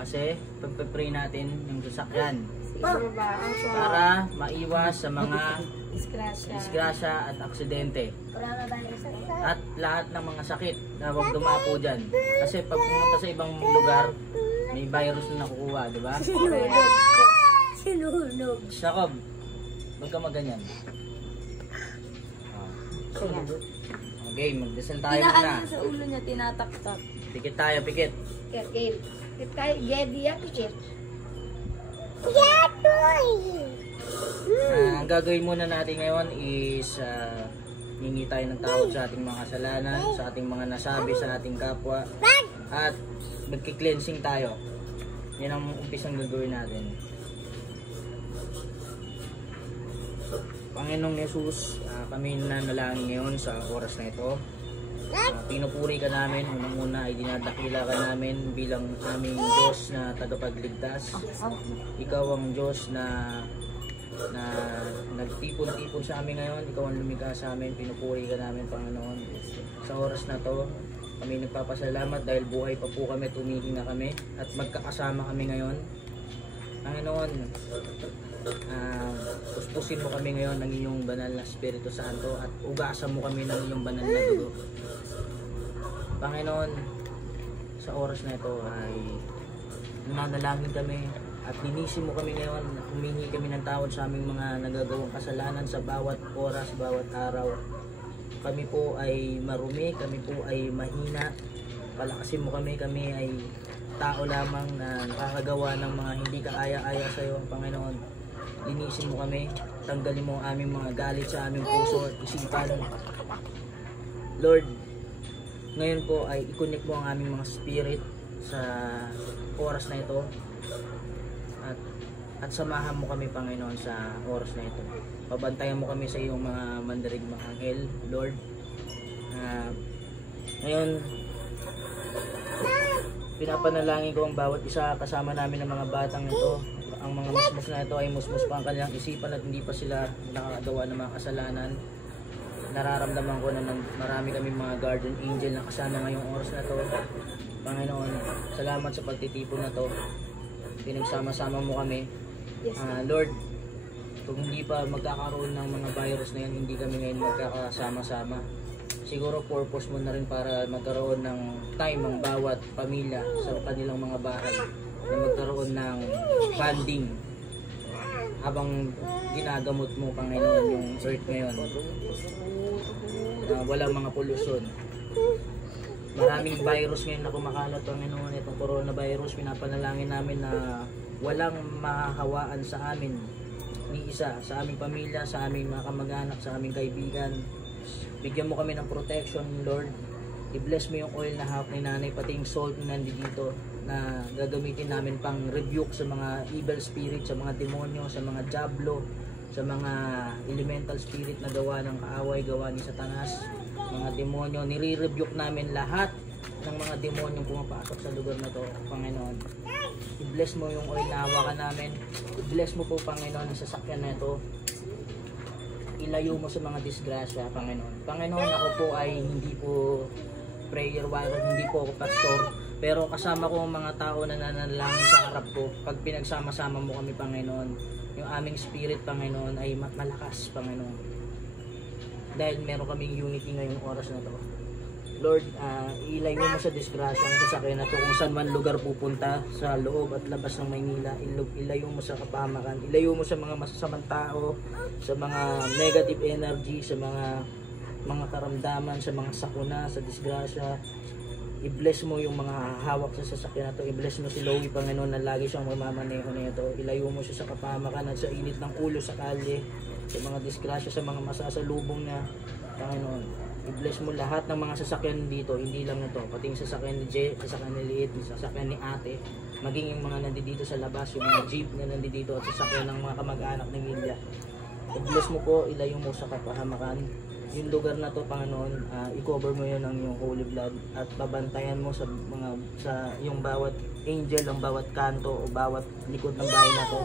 Kasi pagpe-pray natin yung sasakyan para maiwas sa mga disgrasya at aksidente at lahat ng mga sakit na huwag dumapo dyan. Kasi pag pumunta sa ibang lugar, may virus na nakukuha, di ba? Sinunog. Jacob, huwag ka maganyan. Okay, magdasal tayo muna. Tinaan sa ulo niya, tinataktak. Pikit tayo, pikit. Pikit. Pikit tayo, Gedi ya, pikit. Ang gagawin muna natin ngayon is hingi tayo ng tawad sa ating mga kasalanan, sa ating mga nasabi sa ating kapwa, at magki-cleansing tayo. Yan ang umpisang gagawin natin. Panginoong Jesus, kami nanalangin ngayon sa oras na ito. Pinupuri ka namin, unang-una ay dinadakila ka namin bilang aming Diyos na tagapagligtas. Ikaw ang Diyos na nagtipon-tipon sa amin ngayon. Ikaw ang lumikha sa amin, pinupuri ka namin, Panginoon. Sa oras na to, kami nagpapasalamat dahil buhay pa po kami, tumihinga kami at magkakasama kami ngayon. Panginoon, puspusin mo kami ngayon ng iyong banal na Espiritu Santo at ugasan mo kami ng iyong banal na dugo. Panginoon, sa oras na ito ay nanalangin kami at linisin mo kami ngayon. Humingi kami ng tawad sa aming mga nagagawang kasalanan sa bawat oras, bawat araw. Kami po ay marumi, kami po ay mahina. Palakasin mo kami, kami ay tao lamang na nakakagawa ng mga hindi kaaya-aya sa iyo, Panginoon. Linisin mo kami, tanggalin mo ang aming mga galit sa aming puso at isipan. Lord, ngayon po ay i-connect mo ang aming mga spirit sa oras na ito at samahan mo kami, Panginoon, sa oras na ito. Pabantayan mo kami sa iyong mga mandirigmang anghel, Lord. Ngayon, pinapanalangin ko ang bawat isa kasama namin ng mga batang ito. Ang mga musmus na ito ay musmus pa ang kanilang isipan at hindi pa sila nakakagawa ng mga kasalanan. Nararamdaman ko na marami kami mga guardian angel na kasama ngayong oras na to. Panginoon, salamat sa pagtitipon na to. Pinagsama-sama mo kami. Lord, kung hindi pa magkakaroon ng mga virus na yan, hindi kami ngayon magkakasama-sama. Siguro purpose mo na rin para magkaroon ng time ang bawat pamilya sa kanilang mga bahay na magkaroon ng bonding habang ginagamot mo, Panginoon, yung earth ngayon na walang mga polusyon. Maraming virus ngayon na kumakalat, Panginoon. Itong coronavirus, pinapanalangin namin na walang mahawaan sa amin ni isa, sa aming pamilya, sa aming mga kamag-anak, sa aming kaibigan. Bigyan mo kami ng protection, Lord. I-bless mo yung oil na hawak ni nanay, pati yung salt na nandito na gagamitin namin pang rebuke sa mga evil spirit, sa mga demonyo, sa mga diablo, sa mga elemental spirit na gawa ng kaaway, gawa ni Satanas, mga demonyo. Nire-rebuke namin lahat ng mga demonyong pumapasok sa lugar na to, Panginoon. I-bless mo yung oil na hawakan namin. I-bless mo po, Panginoon, ang sasakyan na ito. Ilayo mo sa mga disgrasya, Panginoon. Panginoon, ako po ay hindi po prayer warrior, hindi po ako pastor, pero kasama ko ang mga tao na nananalangin sa harap ko. Pag pinagsama-sama mo kami, Panginoon, yung aming spirit, Panginoon, ay malakas, Panginoon. Dahil meron kaming unity ngayong oras na to. Lord, ilayo mo sa disgrasya ang sasakyan na to kung saan man lugar pupunta sa loob at labas ng Maynila. Ilayo mo sa kapahamakan, ilayo mo sa mga masasamang tao, sa mga negative energy, sa mga karamdaman, sa mga sakuna, sa disgrasya. I-bless mo yung mga hawak sa sasakyan na to. I-bless mo si Louie, Panginoon, na lagi siyang mamamaneho na ito. Ilayo mo siya sa kapahamakan at sa init ng ulo sa kalye, sa mga disgrasya, sa mga masasalubong na, Panginoon. I-bless mo lahat ng mga sasakyan dito, hindi lang ito, pati yung sasakyan ni Jay, sasakyan ni Liit, yung sasakyan ni Ate, maging yung mga nandito sa labas, yung mga jeep na nandito at sasakyan ng mga kamag-anak ni Milya. I-bless mo po, ilayo mo sa kapahamakan. Yung lugar na to, Panginoon, i-cover mo yun ng yung holy blood at babantayan mo sa yung bawat angel, ang bawat kanto o bawat likod ng bahay na to.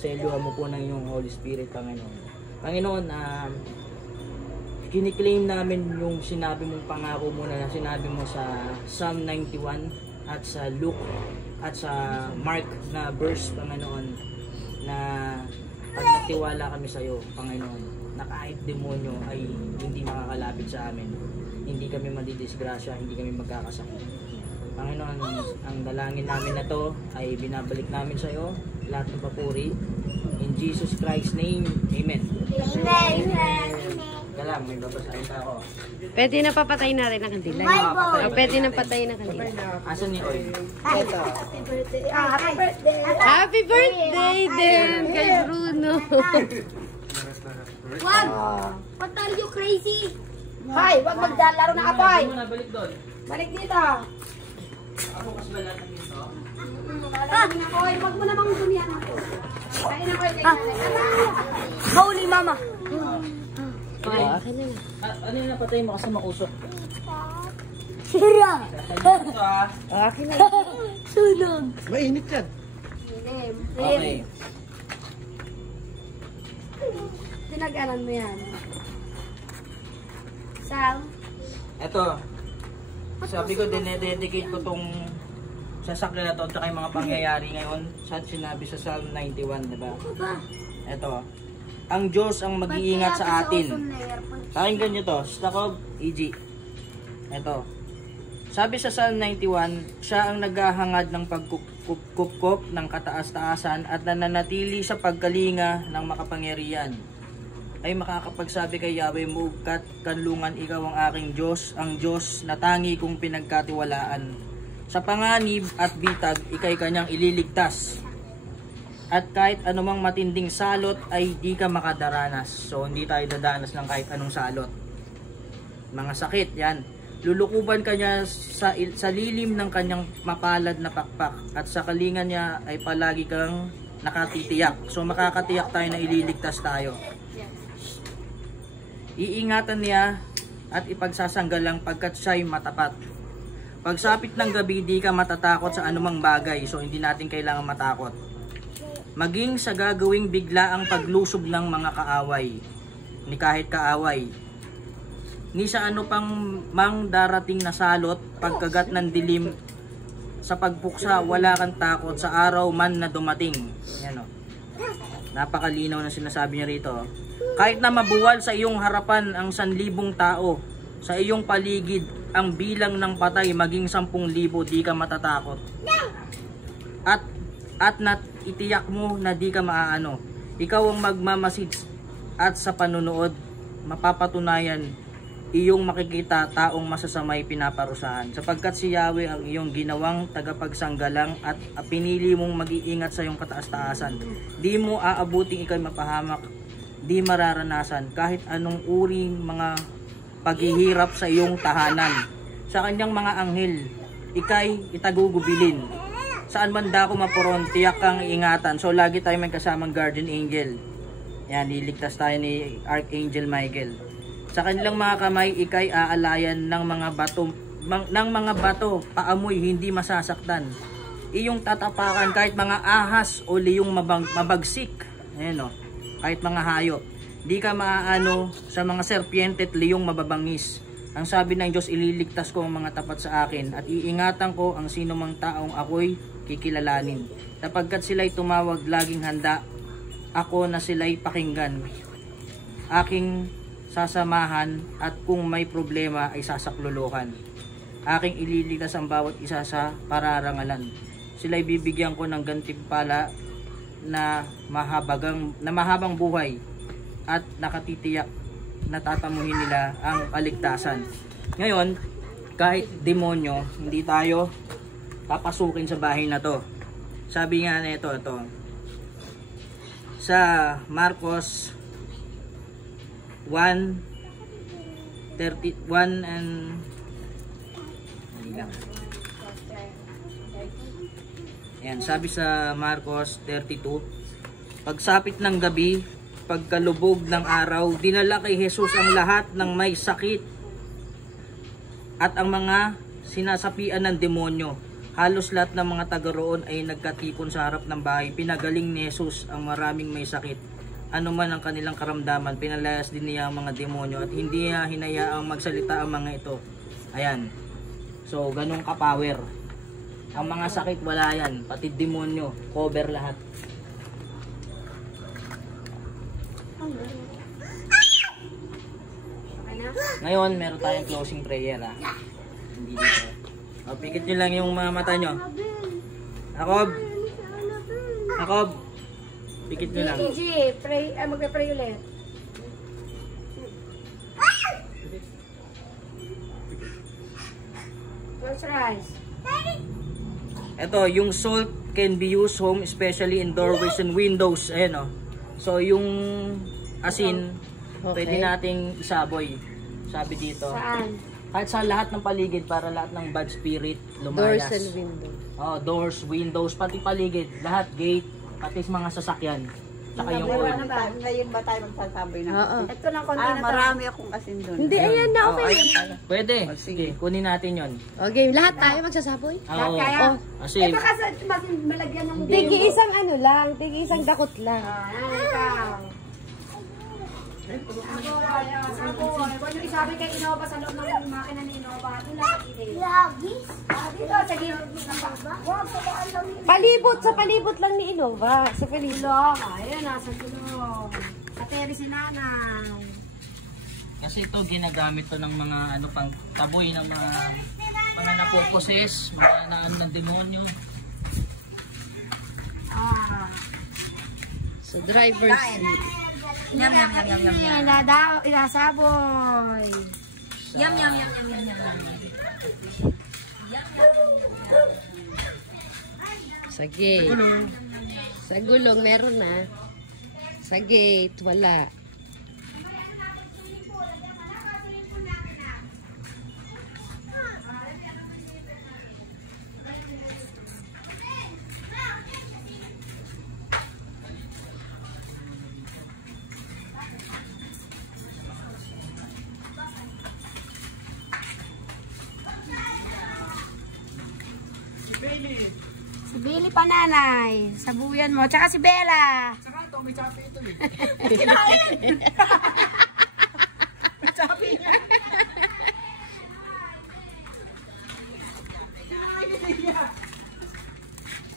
Selyuhan mo po ng yung Holy Spirit, Panginoon. Panginoon, kiniklaim namin yung sinabi mong pangako mo na sinabi mo sa Psalm 91 at sa Luke at sa Mark na verse, Panginoon, na pag nagtiwala kami sa iyo, Panginoon, na kahit demonyo ay hindi makakalapit sa amin, hindi kami madidisgrasya, hindi kami magkakasakit. Panginoon, ang dalangin namin na to ay binabalik namin sa iyo lahat ng papuri. In Jesus Christ's name, Amen. Kaya lang, may babasahin pa ako. Pwede na papatay na rin ang kandila. O, pwede na patayin ang kandila. Asan ni Oy? Happy birthday. Happy birthday. Happy birthday din kay Bruno. Wag! What are you crazy? Hoy, wag maglalaro na apoy. Hindi mo na, balik doon. Balik dito. Ako mas ba lahat ng ito? Hoy, wag mo namang dumihan ako. Kain na koy. Holy mama. Okay. Akin na lang. Ano yung napatay mo kasi makusok? Sira. Ito ah. Akin na lang. Sunog. Mainit yan. Okay. Pinag-aral mo yan. Sam? Ito. Sabi ko, dinededicate ko tong sasakyan na to at saka yung mga pangyayari ngayon. Sinabi sa Psalm 91, diba? Ito. Ang Diyos ang mag-iingat sa atin. Pakinggan nyo to. Stakob, EG. Ito. Sabi sa Psalm 91, siya ang naghahangad ng pagkukup ng kataas-taasan at nananatili sa pagkalinga ng makapangyarihan. Ay makakapagsabi kay Yahweh mo, kanlungan ikaw ang aking Diyos, ang Diyos na tangi kong pinagkatiwalaan. Sa panganib at bitag, ikay kanyang ililigtas. At kahit anumang matinding salot ay di ka makadaranas. So hindi tayo dadanas ng kahit anong salot. Mga sakit, yan. Lulukuban kanya sa lilim ng kanyang mapalad na pakpak. At sa kalingan niya ay palagi kang nakatitiyak. So makakatiyak tayo na ililigtas tayo. Iingatan niya at ipagsasanggalang pagkat siya'y matapat. Pagsapit ng gabi, di ka matatakot sa anumang bagay. So hindi natin kailangan matakot. Maging sa gagawing bigla ang paglusob ng mga kaaway, ni kahit kaaway, ni sa ano pang mang darating na salot, pagkagat ng dilim, sa pagpuksa wala kang takot sa araw man na dumating. Yan o. Napakalinaw na sinasabi niya rito. Kahit na mabuwal sa iyong harapan ang 1,000 tao, sa iyong paligid ang bilang ng patay maging 10,000, di ka matatakot. At itiyak mo na di ka maaano. Ikaw ang magmamasid at sa panunood mapapatunayan iyong makikita taong masasamay pinaparusahan. Sapagkat si Yahweh ang iyong ginawang tagapagsanggalang at pinili mong mag-iingat sa iyong kataas-taasan. Di mo aabuting ikay mapahamak, di mararanasan kahit anong uring mga paghihirap sa iyong tahanan. Sa kanyang mga anghel, ikay itagugubilin. Saan man dako mapuron, tiyak kang ingatan. So lagi tayo may kasamang guardian angel. Yan, niligtas tayo ni Archangel Michael. Sa kanilang mga kamay, ikay aalayan ng mga bato, paamoy hindi masasaktan. Iyong tatapakan kahit mga ahas o liyong mabagsik. Ayan o, kahit mga hayop. Di ka maaano sa mga serpiente at liyong mababangis. Ang sabi ng Diyos, ililigtas ko ang mga tapat sa akin at iingatan ko ang sino mang taong ako'y kikilalanin. Sapagkat sila'y tumawag, laging handa ako na sila'y pakinggan. Aking sasamahan at kung may problema ay sasakluluhan. Aking ililigtas ang bawat isa sa pararangalan. Sila'y bibigyan ko ng gantimpala na mahabang buhay at nakatitiyak na tatamuhin nila ang kaligtasan. Ngayon, kahit demonyo, hindi tayo papasukin sa bahay na to. Sabi nga na ito sa Marcos 1:31 and yan, sabi sa Marcos 32, pagsapit ng gabi, pagkalubog ng araw, dinala kay Jesus ang lahat ng may sakit at ang mga sinasapian ng demonyo. Halos lahat ng mga taga roon ay nagkatipon sa harap ng bahay. Pinagaling ni Jesus ang maraming may sakit. Ano man ang kanilang karamdaman, pinalayas din niya ang mga demonyo at hindi niya hinayaang magsalita ang mga ito. Ayan. So, ganun ka-power Ang mga sakit wala yan, pati demonyo, cover lahat. Ngayon, meron tayong closing prayer ha. Hindi dito. O, pikit nyo lang yung mga mata nyo. Jacob! Jacob! Pikit nyo lang. Gigi, pray, magpe-pray ulit. Close your eyes. Ito, yung salt can be used home, especially in doorways and windows. Ayan o. So, yung asin, pwede nating isaboy. Sabi dito. Saan? Kahit sa lahat ng paligid, para lahat ng bad spirit Doors lumayas. and windows. Oh, doors, windows, pati paligid. Lahat, gate, pati mga sasakyan. Tsaka yung oil. Ngayon ba tayo magsasaboy na? Oo. Ito lang konti na to. Marami akong asin doon. Hindi, ayan na, okay. Pwede. Sige, kunin natin yon. Okay, lahat tayo magsasaboy? Oo. Kaya? Kasi, Ito kasi malagyan ng Tigi isang ano lang, tigi isang dakot lang. ikaw. Ako, kung yung isabi kay Innova sa loob ng makina ni Innova, doon lang nakikita. Lagis? Dito, sa gilid. Huwag, sabaan lang ni Palibot, sa palibot lang ni Innova. Sa palibot. Ilong. Ayun, nasa tulong. Sa teri si nanay. kasi ito ginagamit to ng mga ano pang taboy ng mga napoposes, mga naan ng demonyo. So, driver's seat. Yum, yum, yum, yum, yum, yum. Ilasaboy. Yum, yum, yum, yum, yum, yum. Sa gate. Sa gulong, meron na. Sa gate, wala. Si Billy pa nanay. Sabuyan mo. Tsaka si Bella. Saka ito, may chapi ito eh. May chapi niya.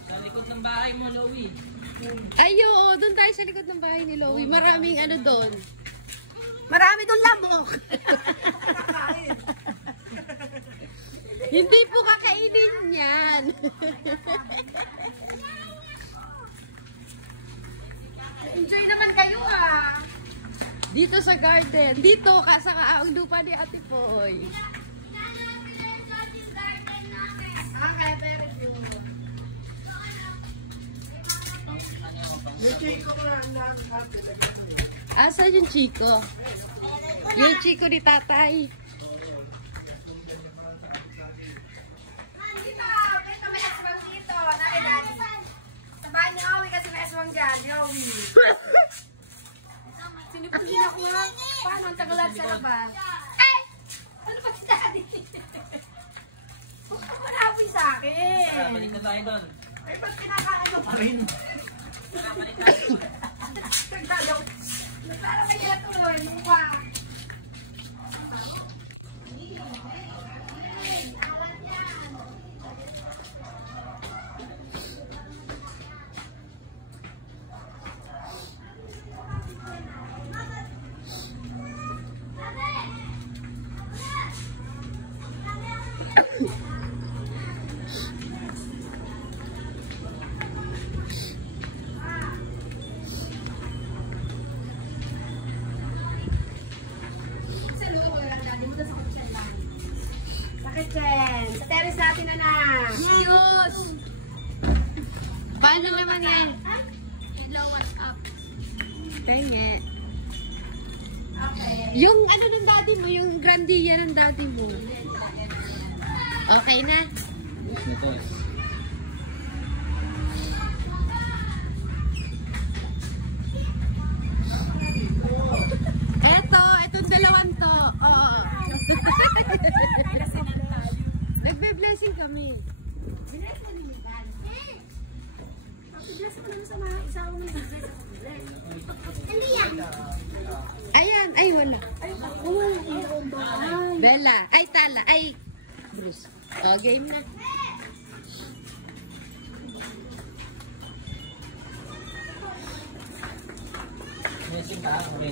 Sa likod ng bahay mo, Louie. Ay, oo, doon tayo sa likod ng bahay ni Louie. Maraming ano doon. Marami tong lamok. Hindi po kakainin yan. Enjoy naman kayo ah. Dito sa garden. Dito, sa kaawang lupa ni Ate Poy. Okay, very good. Asan yung Chico? Yung Chico ni Tatay. Dito, dito may aswang dito. Naki, Daddy. Sabahan niyo Owie kasi may aswang dyan. Owie. Sinipagin ako ha. Paano ang tagalan sa labas? Ay! Ano ba si Daddy? Huwag ka manapoy sa akin. Balik na tayo doon. Ay, ba't kinakain mo pa rin? Naglalaro kayo tuloy. Mukha. Bakit, Jen? Sa terrace natin na na. Diyos! Paano naman yan? Hello, what's up? Tenge. Okay. Yung ano ng daddy mo, yung grandia ng daddy mo. Okay na? Yes na to. Itong dalawan to. Oo. Nagbe-blessing kami. Bless mo naman. Bless mo naman sa mga isaw mo. Hindi yan. Ayan. Ay, wala. Wala. Bella. Ay, Tala. Ay, Bruce. O, game na. Okay.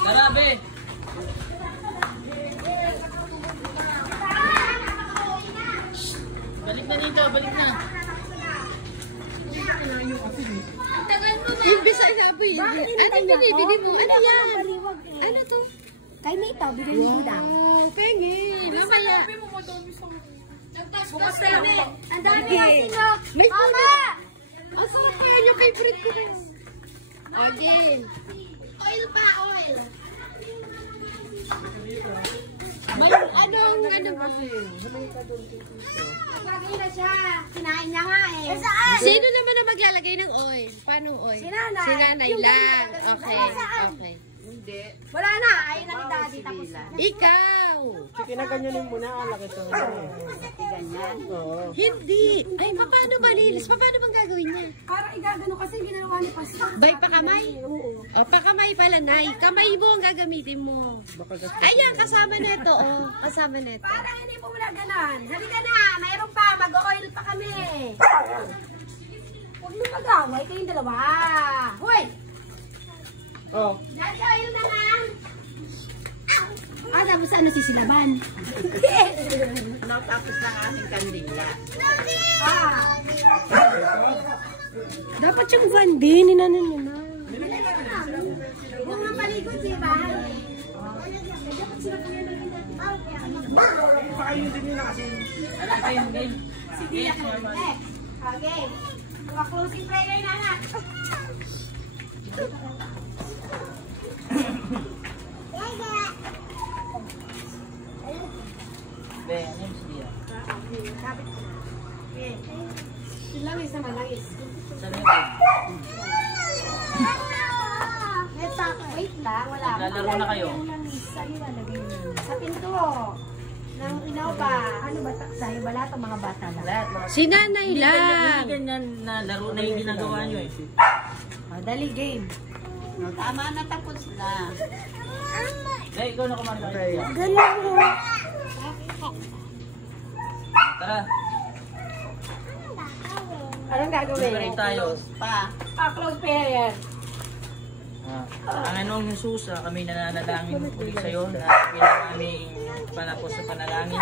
Tara, be! Balik na dito, balik na. Yung bisa na po yun. Ano yung binibili mo? Ano yan? Ano to? Kay Mita, bigay ni Budang. Oh, pengi. Mamaya. Bukas na lang. Ang dami natin, no? May Mama! Ang sarap pa yan yung favorite ko. Again. Oil pa, oil. May ano kasi? Naglagay na siya. Kinain niya nga eh. Sino naman na maglalagay ng oil? Paano oil? Si Nanay. Si Nanay lang. Okay. Okay. Hindi. Wala na. Ayun na ni Daddy. Tapos na. Ikaw. Kinaganyanin mo na, laki sa Ganyan. Oo. Hindi. Ay, paano malinis? Paano bang gagawin niya? Parang igagano kasi ginawa ni Pastor. Bay pa kamay? O, pa kamay pala, Nay. Kamay mo ang gagamitin mo. Ayan, kasama na ito. Oh, kasama na ito. Parang hindi po wala ganon. Halika na. Mayroon pa. Mag-oil pa kami. Huwag mo mag-away kayong dalawa. Hoy! Oh. Daddy, oil na nga. Ah, tapos ano sisilaban? Natapos ng aming kandila. Ah. Dapat yung van din, inanon nyo na. Huwag nga paligod, di ba? Sige, okay. Closing prayer na nga. Be, ano yung siya? Langis naman, langis. Saan yung Wait lang, wala. Lalaro na kayo? Saan ilalagay mo? Sa pinto. Nang inaw ba? Ano ba? Sa'yo ba lahat ang mga bata na? Si Nanay lang. Hindi ganyan na laro na yung ginagawa nyo eh. Dali, game. No, tama na, tapos na. Eh, ikaw na kumanda. Tara, Anong gagawin? rin tayo. Pa. Close prayer. Ang anong Jesus, kami nananalangin ulit sa'yo na bilang aming panapos sa panalangin.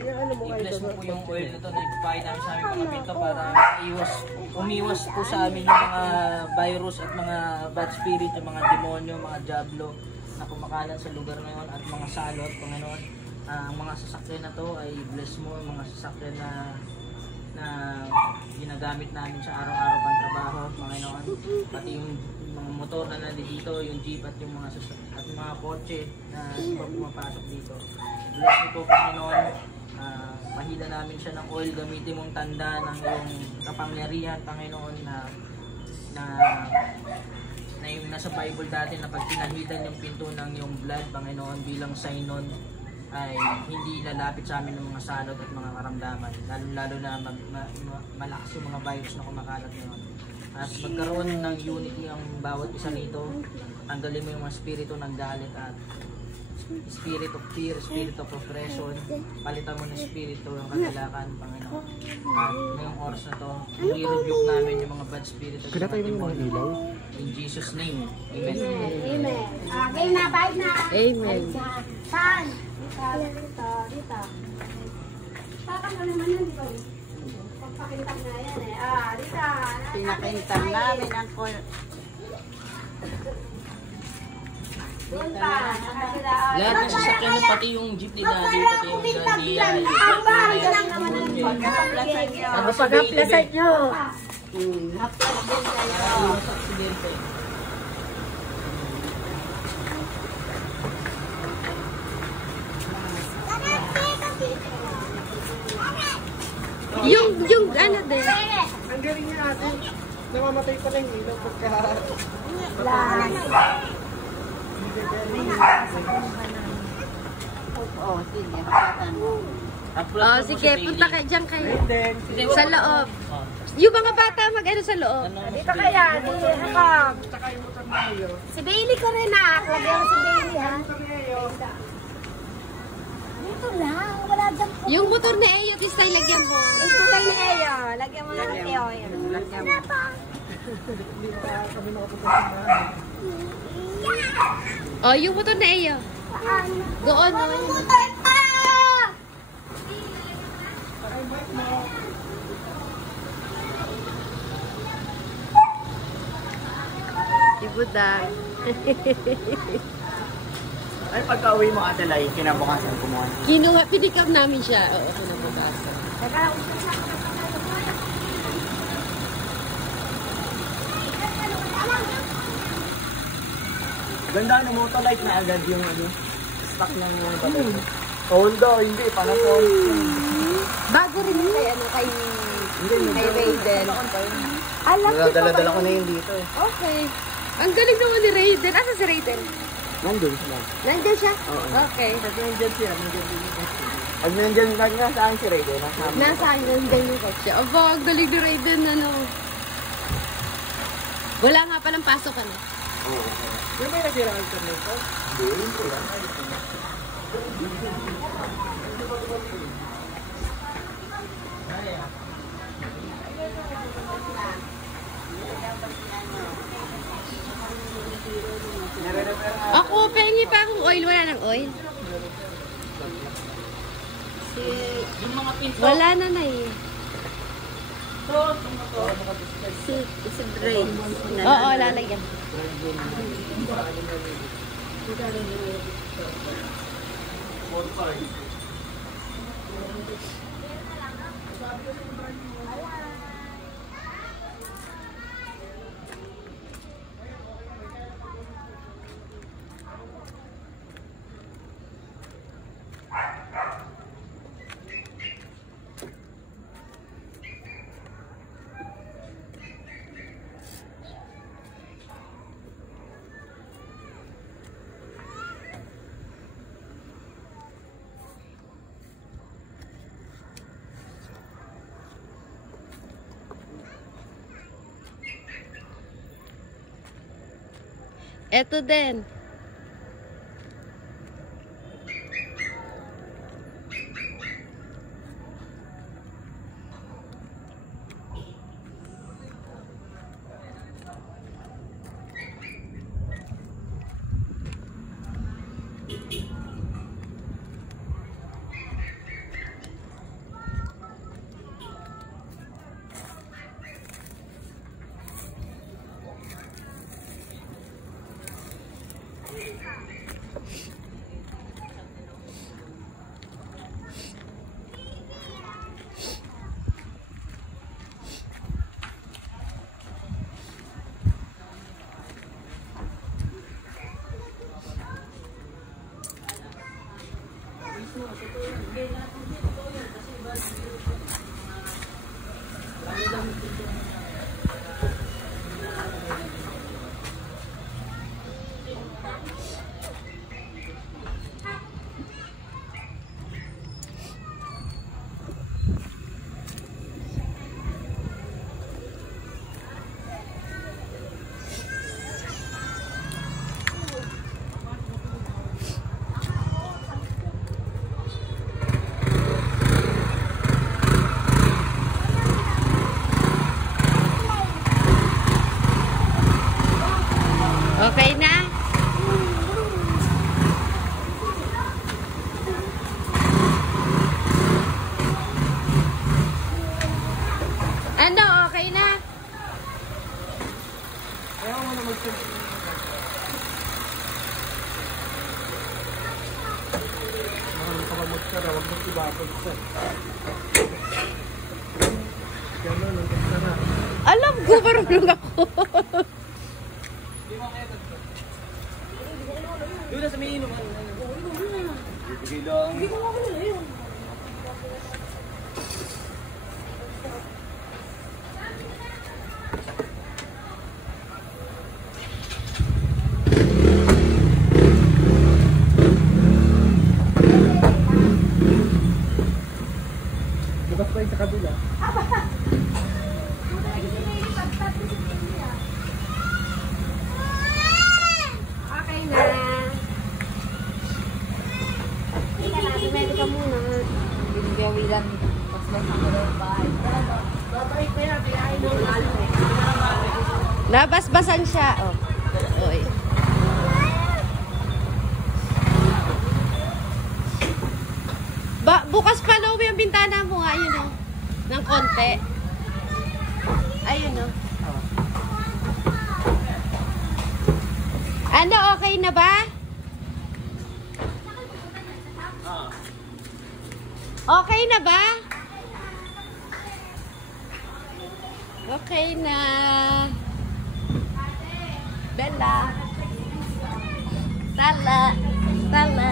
I-bless mo po yung oil na ito na ipapahid namin sa aming mga pinto para umiwas po sa amin yung mga virus at mga bad spirit, yung mga demonyo, mga diablo na kumakalat sa lugar na yun at mga salot, Panginoon. Ang mga sasakyan na to ay bless mo, yung mga sasakyan na ginagamit namin sa araw-araw pang trabaho, Panginoon. Pati yung mga motor na nandito, yung jeep at yung mga kotse na pumapasok dito. Bless mo po, Panginoon. Mahila namin siya ng oil, gamitin mong tanda ng iyong kapangyarihan, Panginoon, na yung nasa Bible dati na pag pinahitan yung pinto ng iyong blood, Panginoon, bilang sign nun ay hindi lalapit sa amin ng mga salot at mga karamdaman, lalo na malakas yung mga virus na kumakalat ngayon. At magkaroon ng unity ang bawat isa rito, tanggalin mo yung mga spirito ng galit at spirit of fear, spirit of oppression, palitan mo ng spirito ng kagalakan, Panginoon. At ngayong oras na to, i-rebuke namin yung mga bad spirit at mga demonyo. In Jesus' name, Amen. Amen. Game na, bye na. Amen. Saan? Dito. Saan ka naman yun, dito? Pagpakintang na yan eh. Dito. Pinakintang namin ang Doon pa. Lahat ng sasakyan mo, pati yung jeep ni Daddy, pati yung Gandia, lang naman ang Ano Pag-aplasan nyo. haplas din kayo. aksidente. Yung ano din. Ang galing niya ate. Namamatay pa lang ilaw pagka... Oo, sige. Hapakan mo. Oh, sige, punta kayo dyan kayo. Then, Sa loob. Yung mga bata mag-ano sa loob. Dito kaya, dito hakap. tsaka yung motor na kayo. Si Bailey ko rin na. Lagyan mo si Bailey ha. Motor niya yun. Dito lang, wala dyan po. Yung motor na Eyo, this time lagyan mo. Yung kulay ni Eyo, lagyan mo ng Eyo. Lagyan mo. Hindi pa kami nakapunta sa bahay. Oh, yung motor na iyo. Doon, no? Ibudang. Ay, pagka-uwi mo, Ate Lai, kinabukasan kumuha. Kinuha, pick up namin siya. Oo, kinabukasan. Ganda ng Motolite na agad yung stock ng mga batay. Honda, hindi. Panasonic. Bago rin yun kay, kay Raiden. Alam ko Dala-dala ko na yun dito eh. Okay. Ang galing naman ni Raiden. Asa si Raiden? Nandun sila. Nandiyan siya? Oo. Okay. Nandyan siya. Pag nandyan ka, saan si Ray? Nasaan nandiyan yung kotse? Aba, ang galing ni Raiden, ano. Wala nga palang pasok, ano. Oo. Yung may nasiraan ka nito? Hindi ko lang. Ako, pahingi pa akong oil. Wala ng oil? Yung mga pinto. Wala na na eh. Si Brain. Oo, lalagyan. Eto din. Okay na? Ano, okay na? Kaya mo na mag-check. Marami ka mag-check. Huwag mo ibabag siya. Gano'n, nandun ka na. Alam ko, marunong ako. Doon na sa may inuman. Bibigay lang. Hindi ko nga na yun. Bukas pa yung sa kabila. Okay na. Teka na, dumedi ka muna. Binigawi lang. Mas ang bahay. Babalik na yan. Kaya ayaw mo. Nabasbasan siya. Oh. Oy. Bukas pa daw yung bintana mo. Ayun o. Ng konti. Ayun o. Ano, okay na ba? Okay na ba? Okay na. Bella. Tala. Tala.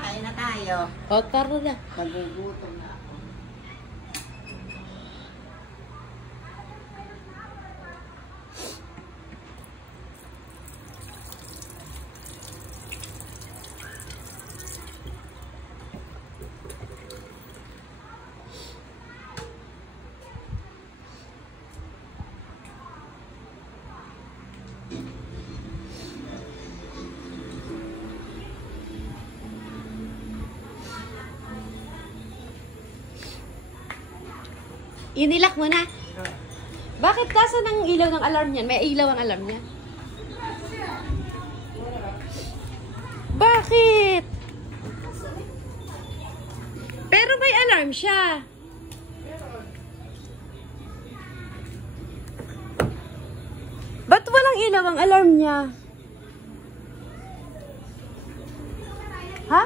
Kain na tayo. O, tara na. Magugutom na ako. Inilak mo na. Bakit kasa ng ilaw ng alarm niyan? May ilaw ang alarm niya. Bakit? Pero may alarm siya. Ba't walang ilaw ang alarm niya? Ha?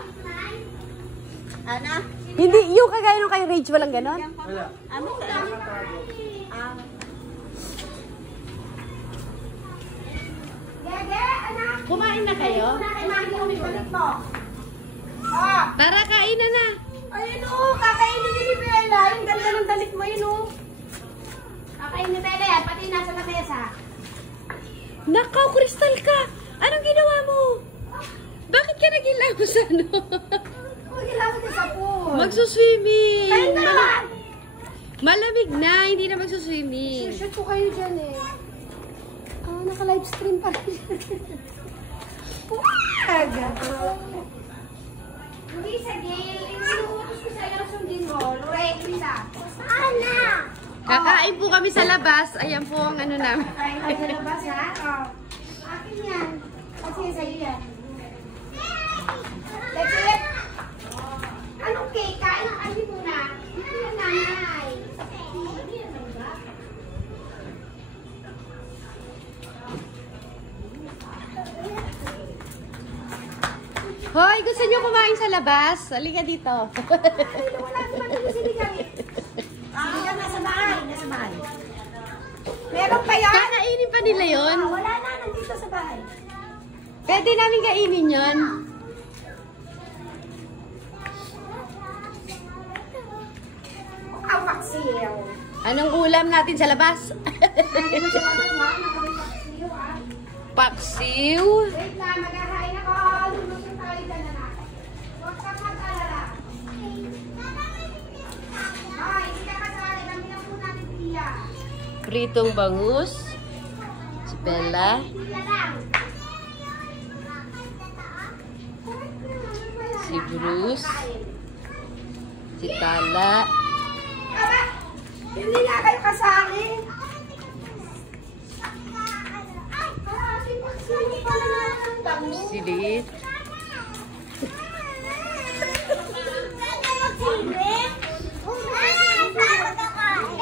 Ana? Hindi, yung kagaya nung kay Rage, walang ganon? Wala. Ano sa Gege, anak. Kumain na kayo? Kay Mami kami balik mo. Tara, kain na na. Ayun o, kakainin ni Bella. Yung ganda ng dalit mo yun o. Kakainin ni Bella yan, pati nasa lamesa. Nakaw, Crystal ka! Anong ginawa mo? Bakit ka nagilaw sa ano? Huwag ilawin ka sa pool. Magsuswimming! Kain na naman! Malamig na, hindi na magsuswimming. Shoot ko kayo dyan eh. Naka-live stream pa rin. Puwag! Hindi sa gay. Inuutos ko sa'yo sundin mo. Lorek, Lisa. Ana! Kakain po kami sa labas. Ayan po ang ano namin. Kain ka sa labas ha? Oh. Akin yan. Kasi sa'yo yan. Let's eat. Anong cake? Kain ang kasi muna. Ito yung nanay. Hoy, gusto niyo kumain sa labas? Halika dito. Wala naman yung sinigang. Sinigang nasa bahay. Nasa bahay. Meron pa yan? Kakainin pa nila yon. Wala na. Nandito sa bahay. Pwede namin kainin yon. Ang paksiw. Anong ulam natin sa labas? Hindi mo sila naman. Paksiw ah. Paksiw. Wait lang. Maghahain ako. Lumusong tayo dyan na. Huwag kang mag-alala. Ay, hindi ka kasali. Kami lang po natin tiya. Pritong bangus. Si Bella. Tiya lang. Si Bruce. Si Tala. Aba, hindi nga kayo kasali. Si Lit.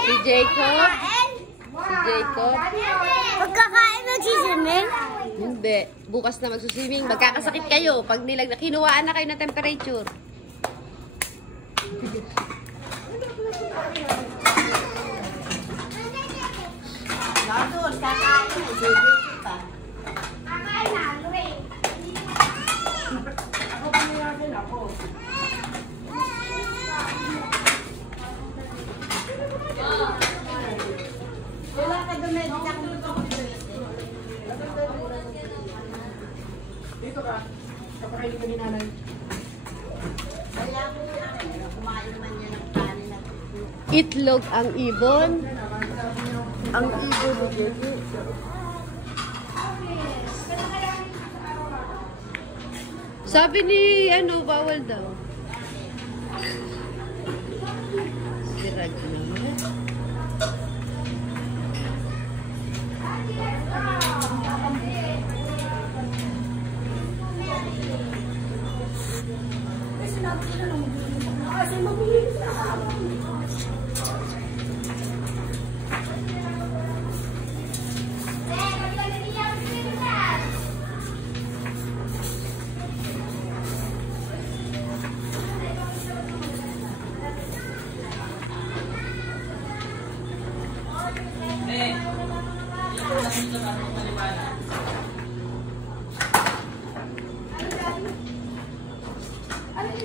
Si Jacob. Si Jacob. Pagkakain ng sisimin? Hindi. Bukas na magsuswimming. Magkakasakit kayo pag kinuhaan na kayo ng temperature. Doon, kakain. Bibili pa. Kakain na, Lorraine. Ako panayagan ako. Wala ka dumedit ako. Dito ka. Kapakainin ka ni nanay. Kaya ko kumain man yan ng kanin at Itlog ang ibon. Ang ibon. Sabi ni, ano, bawal daw. Sirag naman.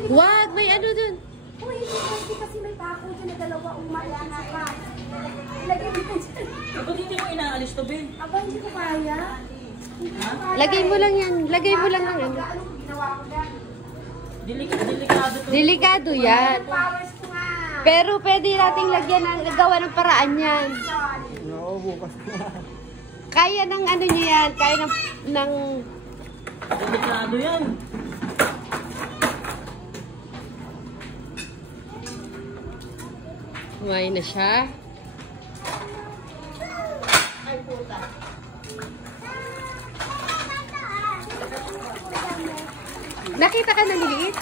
Wag, may ano dun. Uy, kasi may pako dyan na dalawa umayan ka. Ilagay mo dyan. Ba't hindi mo inaalis to, Ben? Aba, hindi ko kaya. Lagay mo lang yan. Lagay mo lang ng ano. Ano ginawa ko dyan? Delikado to. Delikado yan. Powers ko nga. Pero pwede nating lagyan ng gawa ng paraan yan. Oo, bukas na. Kaya ng ano niya yan. Kaya ng Delikado yan. kumain na siya. Ay, puta. Nakita ka na liliit?